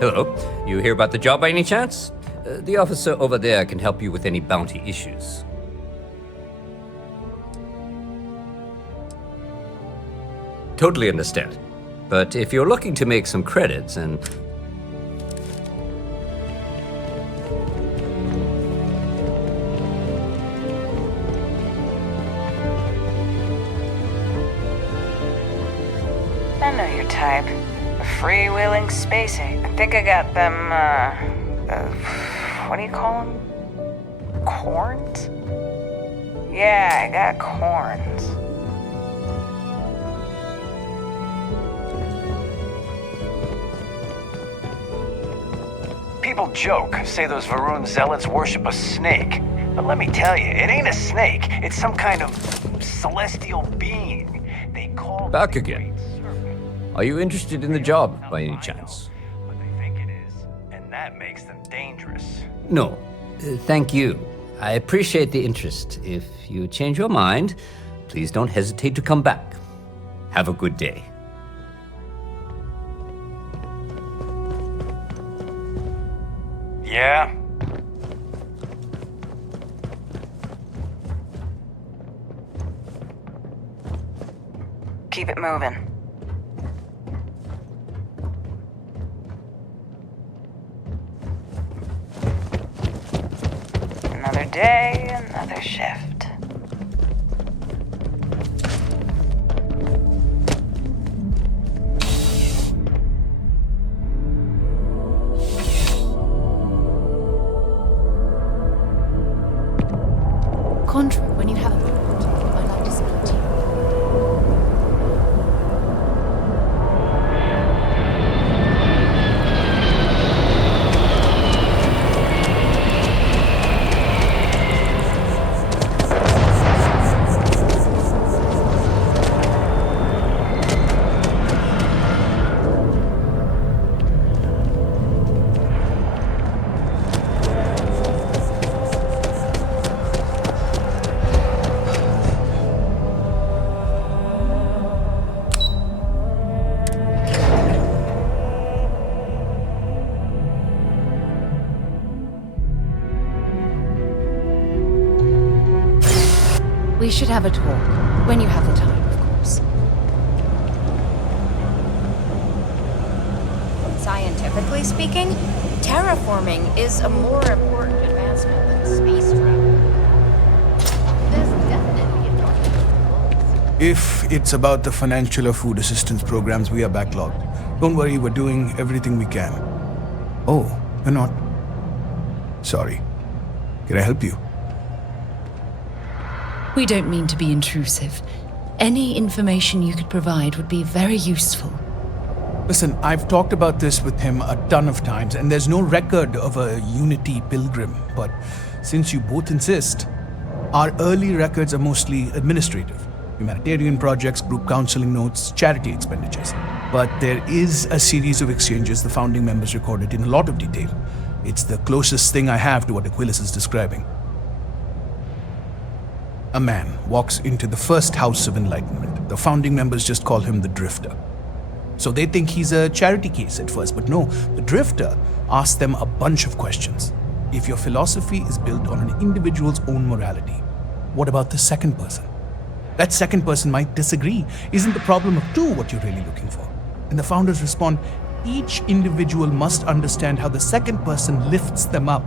Hello. You hear about the job by any chance? The officer over there can help you with any bounty issues. Totally understand. But if you're looking to make some credits and... I know your type. A freewheeling spacey. I think I got them, what do you call them? Corns? Yeah, I got corns. People joke, say those Varun zealots worship a snake. But let me tell you, it ain't a snake. It's some kind of celestial being. They call Back it again. Great Serpent. Are you interested in the job by any chance? But they think it is, and that makes them dangerous. No. Thank you. I appreciate the interest. If you change your mind, please don't hesitate to come back. Have a good day. Yeah? Keep it moving. Another day, another shift. Contra, when you have a moment, I'd like to speak to you. We should have a talk, when you have the time, of course. Scientifically speaking, terraforming is a more important advancement than space travel. There's definitely a document. If it's about the financial or food assistance programs, we are backlogged. Don't worry, we're doing everything we can. Oh, you're not? Sorry. Can I help you? We don't mean to be intrusive. Any information you could provide would be very useful. Listen, I've talked about this with him a ton of times, and there's no record of a Unity pilgrim. But since you both insist, our early records are mostly administrative. Humanitarian projects, group counseling notes, charity expenditures. But there is a series of exchanges the founding members recorded in a lot of detail. It's the closest thing I have to what Aquilas is describing. A man walks into the first house of enlightenment. The founding members just call him the Drifter. So they think he's a charity case at first, but no, the Drifter asks them a bunch of questions. If your philosophy is built on an individual's own morality, what about the second person? That second person might disagree. Isn't the problem of two what you're really looking for? And the founders respond, each individual must understand how the second person lifts them up.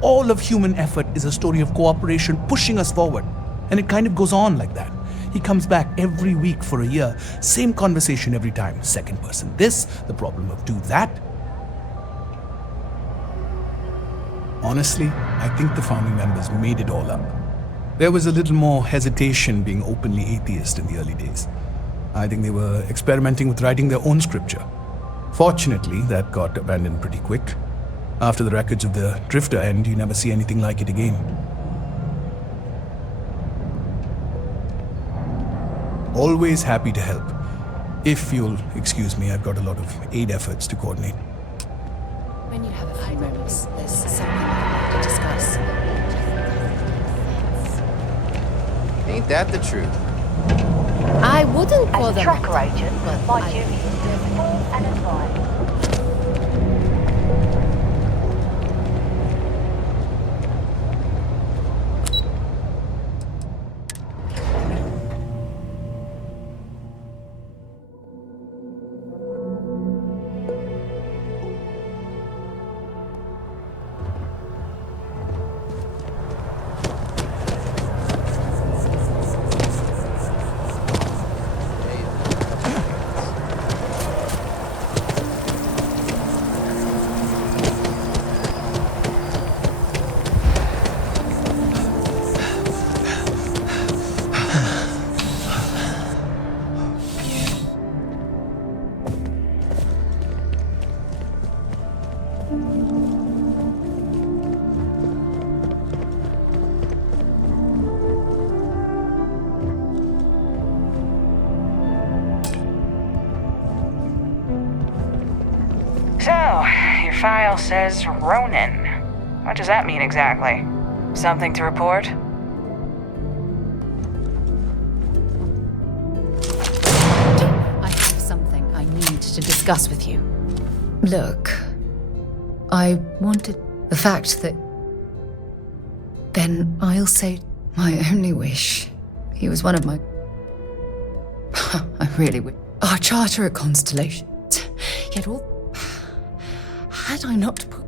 All of human effort is a story of cooperation pushing us forward. And it kind of goes on like that. He comes back every week for a year. Same conversation every time. Second person this, the problem of two that. Honestly, I think the founding members made it all up. There was a little more hesitation being openly atheist in the early days. I think they were experimenting with writing their own scripture. Fortunately, that got abandoned pretty quick. After the records of the Drifter end, you never see anything like it again. Always happy to help. If you'll excuse me, I've got a lot of aid efforts to coordinate. When you have a few moments, there's something I'd like to discuss. Ain't that the truth? I wouldn't call As a them tracker agent, but my I- duty is to inform and advise. file says Ronin. What does that mean exactly? Something to report? I have something I need to discuss with you. Look, I wanted the fact that... Then I'll say my only wish. He was one of my... I really wish. Our charter at Constellation. Yet all... Had I not put...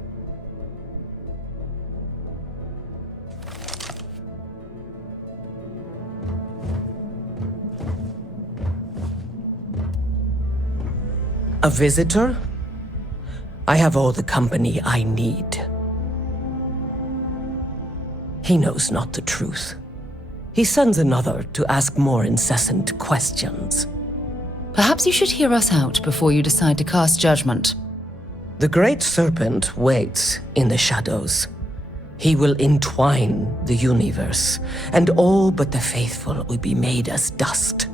A visitor? I have all the company I need. He knows not the truth. He sends another to ask more incessant questions. Perhaps you should hear us out before you decide to cast judgment. The Great Serpent waits in the shadows. He will entwine the universe, and all but the faithful will be made as dust.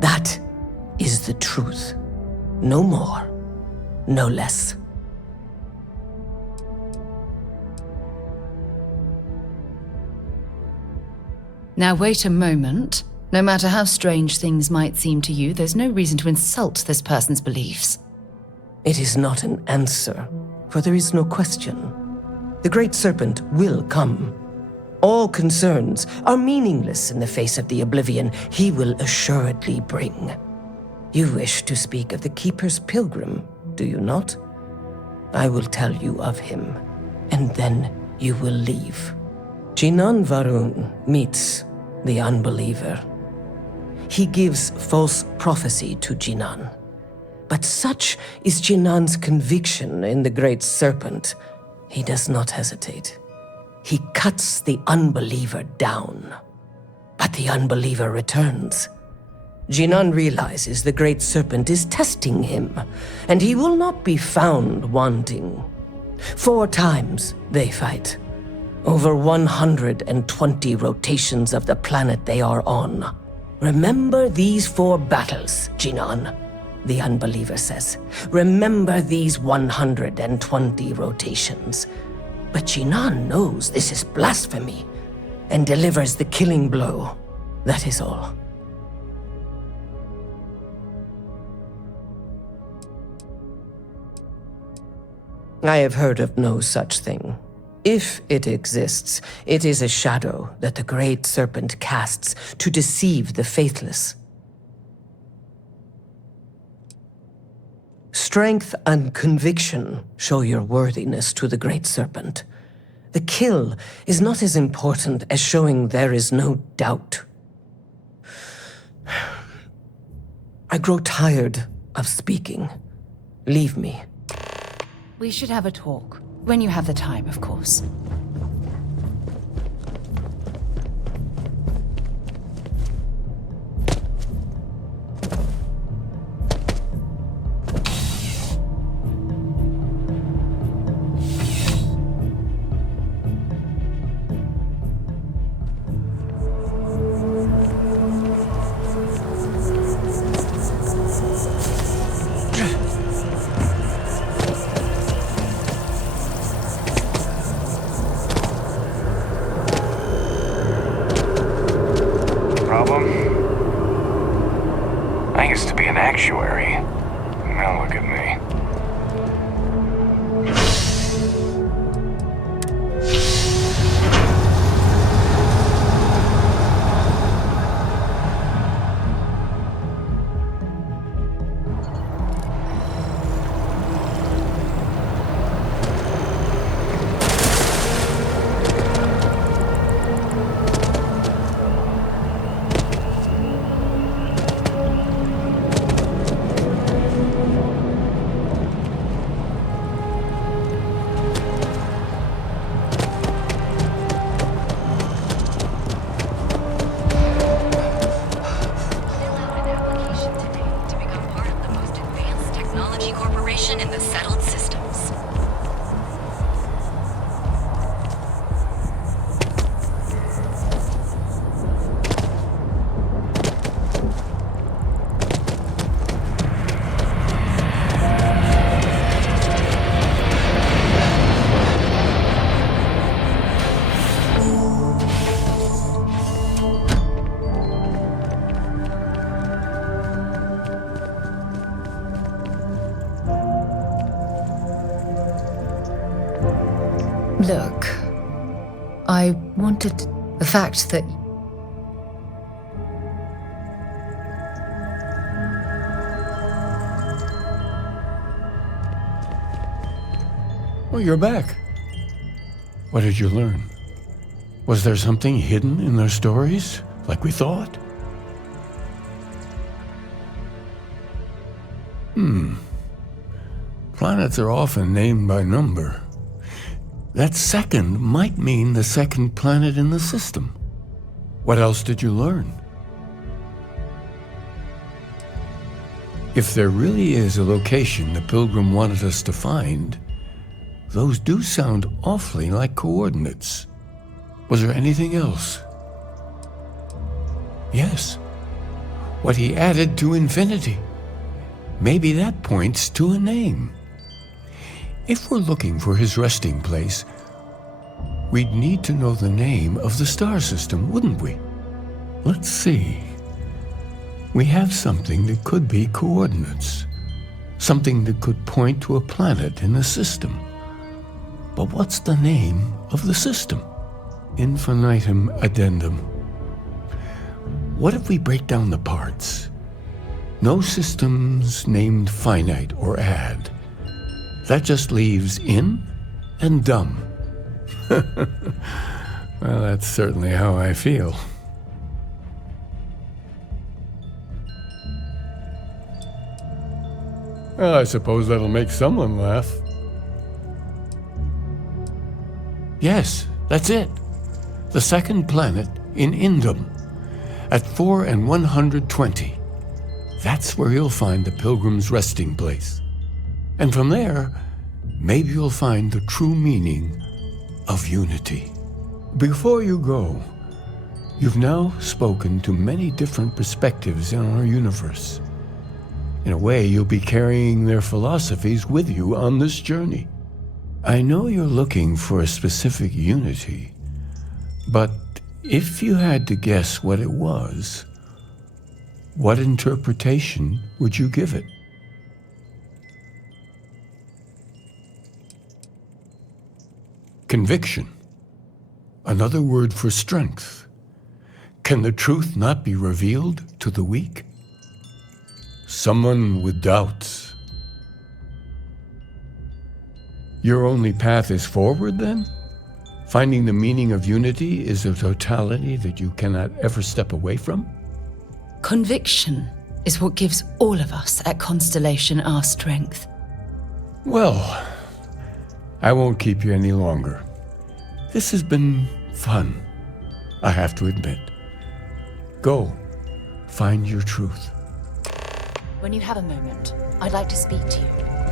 That is the truth. No more, no less. Now wait a moment. No matter how strange things might seem to you, there's no reason to insult this person's beliefs. It is not an answer, for there is no question. The Great Serpent will come. All concerns are meaningless in the face of the oblivion he will assuredly bring. You wish to speak of the Keeper's Pilgrim, do you not? I will tell you of him, and then you will leave. Jinan Varun meets the unbeliever. He gives false prophecy to Jinan. But such is Jinan's conviction in the Great Serpent, he does not hesitate. He cuts the unbeliever down. But the unbeliever returns. Jinan realizes the Great Serpent is testing him, and he will not be found wanting. 4 times they fight. Over 120 rotations of the planet they are on. Remember these 4 battles, Jinan, the unbeliever says. Remember these 120 rotations. But Jinan knows this is blasphemy and delivers the killing blow. That is all. I have heard of no such thing. If it exists, it is a shadow that the Great Serpent casts to deceive the faithless. Strength and conviction show your worthiness to the Great Serpent. The kill is not as important as showing there is no doubt. I grow tired of speaking. Leave me. We should have a talk. When you have the time, of course. wanted the fact that Oh, you're back. What did you learn? Was there something hidden in their stories, like we thought? Planets are often named by number. That second might mean the second planet in the system. What else did you learn? If there really is a location the Pilgrim wanted us to find, those do sound awfully like coordinates. Was there anything else? Yes. What he added to infinity. Maybe that points to a name. If we're looking for his resting place, we'd need to know the name of the star system, wouldn't we? Let's see. We have something that could be coordinates. Something that could point to a planet in the system. But what's the name of the system? Infinitum addendum. What if we break down the parts? No systems named finite or add. That just leaves in and dumb. Well, that's certainly how I feel. Well, I suppose that'll make someone laugh. Yes, that's it. The second planet in Indum, at 4 and 120. That's where you'll find the Pilgrim's resting place. And from there, maybe you'll find the true meaning of unity. Before you go, you've now spoken to many different perspectives in our universe. In a way, you'll be carrying their philosophies with you on this journey. I know you're looking for a specific unity, but if you had to guess what it was, what interpretation would you give it? Conviction. Another word for strength. Can the truth not be revealed to the weak? Someone with doubts. Your only path is forward, then? Finding the meaning of unity is a totality that you cannot ever step away from? conviction is what gives all of us at Constellation our strength. Well, I won't keep you any longer. This has been fun, I have to admit. Go, find your truth. When you have a moment, I'd like to speak to you.